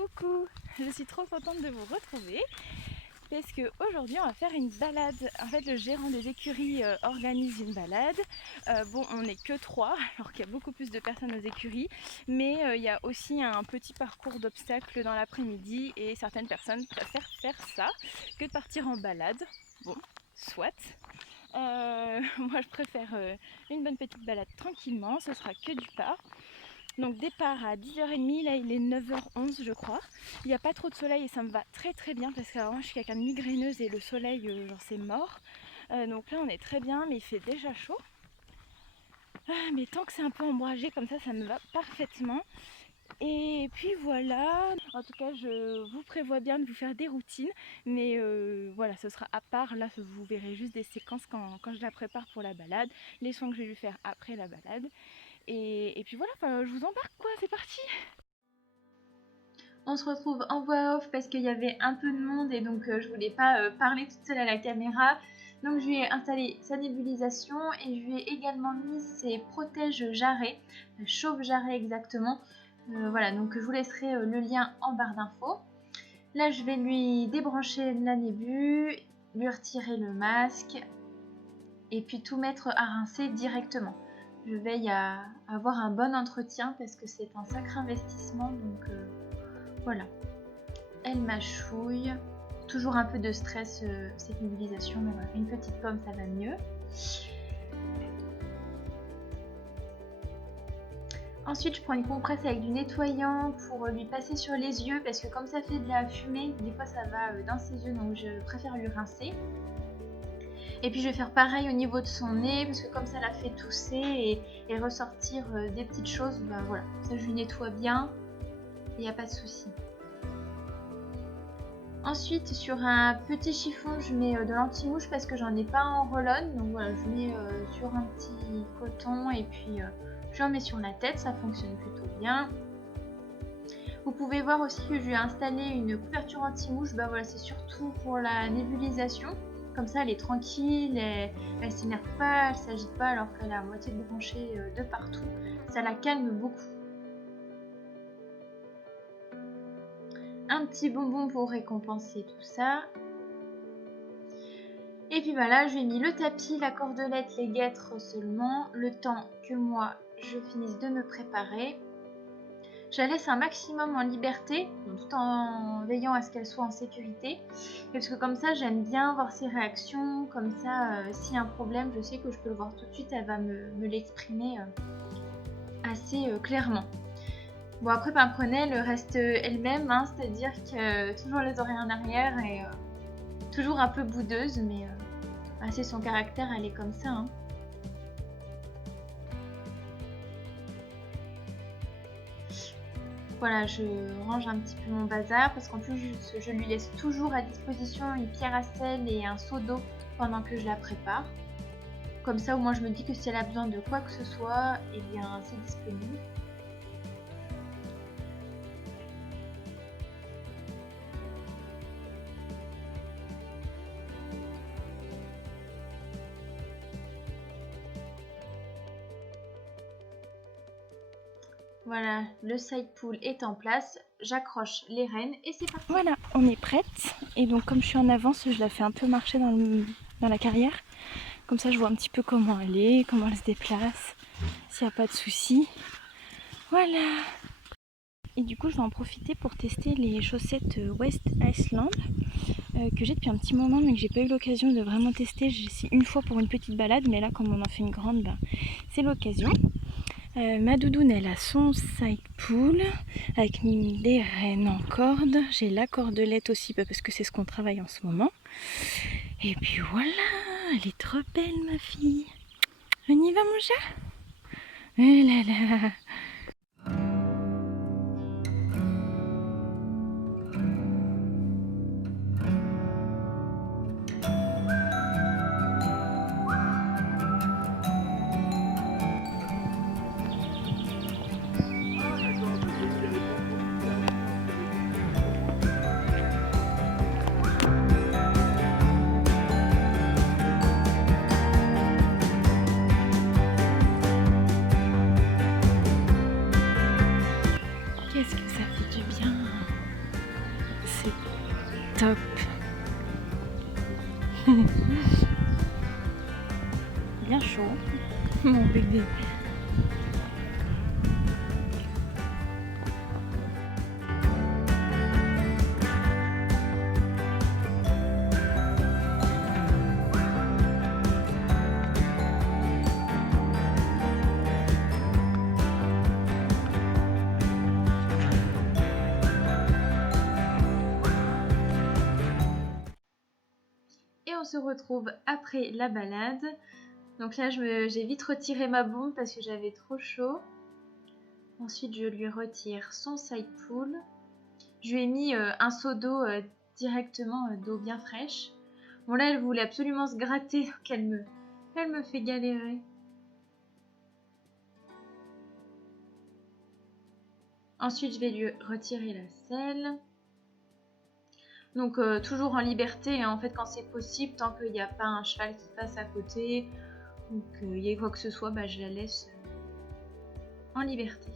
Coucou, je suis trop contente de vous retrouver parce qu'aujourd'hui on va faire une balade. En fait le gérant des écuries organise une balade. Bon, on n'est que 3 alors qu'il y a beaucoup plus de personnes aux écuries, mais il y a aussi un petit parcours d'obstacles dans l'après-midi et certaines personnes préfèrent faire ça que de partir en balade. Bon, soit. Moi je préfère une bonne petite balade tranquillement, ce sera que du pas. Donc départ à 10h30, là il est 9h11 je crois. Il n'y a pas trop de soleil et ça me va très très bien parce que alors, moi je suis quelqu'un de migraineuse et le soleil genre c'est mort. Donc là on est très bien mais il fait déjà chaud. Mais tant que c'est un peu ombragé comme ça me va parfaitement. Et puis voilà, en tout cas je vous prévois bien de vous faire des routines, mais voilà, ce sera à part, là vous verrez juste des séquences quand je la prépare pour la balade, les soins que je vais lui faire après la balade, et puis voilà, je vous embarque quoi, c'est parti. On se retrouve en voix off parce qu'il y avait un peu de monde et donc je voulais pas parler toute seule à la caméra. Donc je lui ai installé sa nébulisation et je lui ai également mis ses protèges jarrets, chauve jarret exactement. Voilà, donc je vous laisserai le lien en barre d'infos. Là je vais lui débrancher la nébu, lui retirer le masque et puis tout mettre à rincer directement. Je veille à avoir un bon entretien parce que c'est un sacré investissement, donc voilà. Elle mâchouille. Toujours un peu de stress cette nébulisation, mais voilà, une petite pomme ça va mieux. Ensuite je prends une compresse avec du nettoyant pour lui passer sur les yeux parce que comme ça fait de la fumée, des fois ça va dans ses yeux, donc je préfère lui rincer. Et puis je vais faire pareil au niveau de son nez parce que comme ça la fait tousser et ressortir des petites choses, ben voilà, ça je lui nettoie bien, il n'y a pas de souci. Ensuite sur un petit chiffon je mets de l'anti-mouche parce que j'en ai pas en roll-on, donc voilà, je mets sur un petit coton et puis j'en mets sur la tête, ça fonctionne plutôt bien. Vous pouvez voir aussi que je lui ai installé une couverture anti-mouche, bah voilà, c'est surtout pour la nébulisation, comme ça elle est tranquille, elle s'énerve pas, elle s'agite pas alors qu'elle est à moitié branchée de partout, ça la calme beaucoup. Un petit bonbon pour récompenser tout ça. Et puis voilà, je lui ai mis le tapis, la cordelette, les guêtres seulement, le temps que moi je finisse de me préparer. Je la laisse un maximum en liberté, tout en veillant à ce qu'elle soit en sécurité. Parce que comme ça, j'aime bien voir ses réactions. Comme ça, s'il y a un problème, je sais que je peux le voir tout de suite. Elle va me l'exprimer assez clairement. Bon, après, Pimprenelle reste elle-même, hein, c'est-à-dire que toujours les oreilles en arrière et toujours un peu boudeuse, mais c'est son caractère, elle est comme ça. Hein. Voilà, je range un petit peu mon bazar parce qu'en plus, je lui laisse toujours à disposition une pierre à sel et un seau d'eau pendant que je la prépare. Comme ça, au moins, je me dis que si elle a besoin de quoi que ce soit, eh bien, c'est disponible. Voilà, le side pull est en place, j'accroche les rênes et c'est parti. Voilà, on est prête. Et donc comme je suis en avance, je la fais un peu marcher dans la carrière. Comme ça je vois un petit peu comment elle est, comment elle se déplace, s'il n'y a pas de soucis. Voilà. Et du coup je vais en profiter pour tester les chaussettes West Iceland que j'ai depuis un petit moment mais que j'ai pas eu l'occasion de vraiment tester. J'ai essayé une fois pour une petite balade, mais là comme on en fait une grande, c'est l'occasion. Ma doudoune elle a son side pull avec des rênes en corde. J'ai la cordelette aussi parce que c'est ce qu'on travaille en ce moment. Et puis voilà, elle est trop belle ma fille. On y va mon chat? Oh là là. top. Bien chaud, mon bébé. Et on se retrouve après la balade. Donc là, j'ai vite retiré ma bombe parce que j'avais trop chaud. Ensuite, je lui retire son side pool. Je lui ai mis un seau d'eau directement, d'eau bien fraîche. Bon là, elle voulait absolument se gratter, donc elle me fait galérer. Ensuite, je vais lui retirer la selle. Donc toujours en liberté, hein, en fait, quand c'est possible, tant qu'il n'y a pas un cheval qui passe à côté ou qu'il y ait quoi que ce soit, bah, je la laisse en liberté.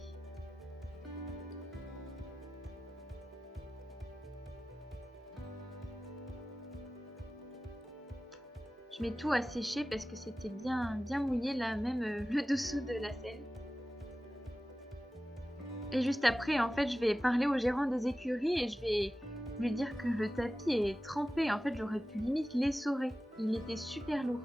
Je mets tout à sécher parce que c'était bien mouillé là, même le dessous de la selle. Et juste après, en fait, je vais parler au gérant des écuries et je vais lui dire que le tapis est trempé. En fait, j'aurais pu limite l'essorer. Il était super lourd.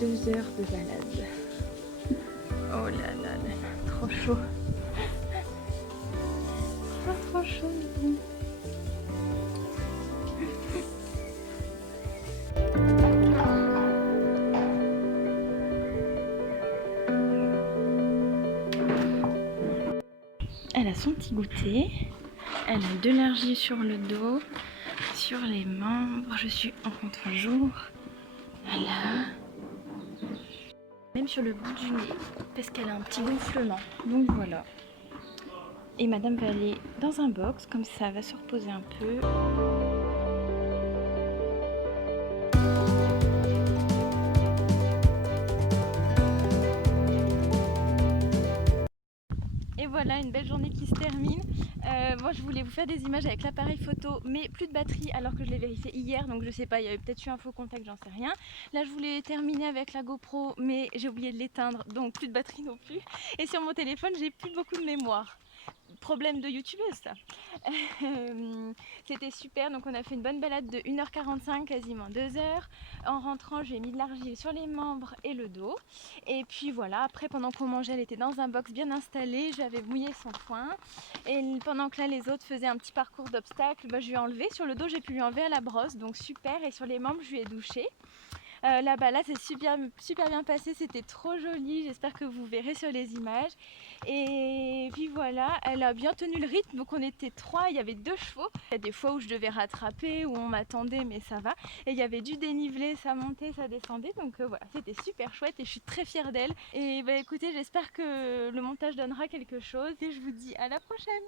Deux heures de balade. Oh là là là là, trop chaud. Trop chaud. Elle a son petit goûter. Elle a de l'argile sur le dos, sur les membres. Je suis en contre-jour. Voilà. Même sur le bout du nez, parce qu'elle a un petit gonflement. Donc voilà. Et madame va aller dans un box, comme ça, elle va se reposer un peu. Et voilà, une belle journée qui se termine. Moi je voulais vous faire des images avec l'appareil photo, mais plus de batterie alors que je l'ai vérifié hier, donc je sais pas, il y avait peut-être eu un faux contact, j'en sais rien. Là je voulais terminer avec la GoPro, mais j'ai oublié de l'éteindre, donc plus de batterie non plus. Et sur mon téléphone, j'ai plus beaucoup de mémoire. Problème de youtubeuse ça. C'était super, donc on a fait une bonne balade de 1h45, quasiment 2 heures. En rentrant, j'ai mis de l'argile sur les membres et le dos. Et puis voilà, après pendant qu'on mangeait, elle était dans un box bien installé, j'avais mouillé son foin. Et pendant que là les autres faisaient un petit parcours d'obstacles, bah, je lui ai enlevé. Sur le dos, j'ai pu lui enlever à la brosse, donc super. Et sur les membres, je lui ai douché. La balade s'est super bien passée, c'était trop joli, j'espère que vous verrez sur les images. Et puis voilà, elle a bien tenu le rythme, donc on était 3, il y avait 2 chevaux. Il y a des fois où je devais rattraper, où on m'attendait, mais ça va. Et il y avait du dénivelé, ça montait, ça descendait, donc voilà, c'était super chouette et je suis très fière d'elle. Et bah écoutez, j'espère que le montage donnera quelque chose et je vous dis à la prochaine.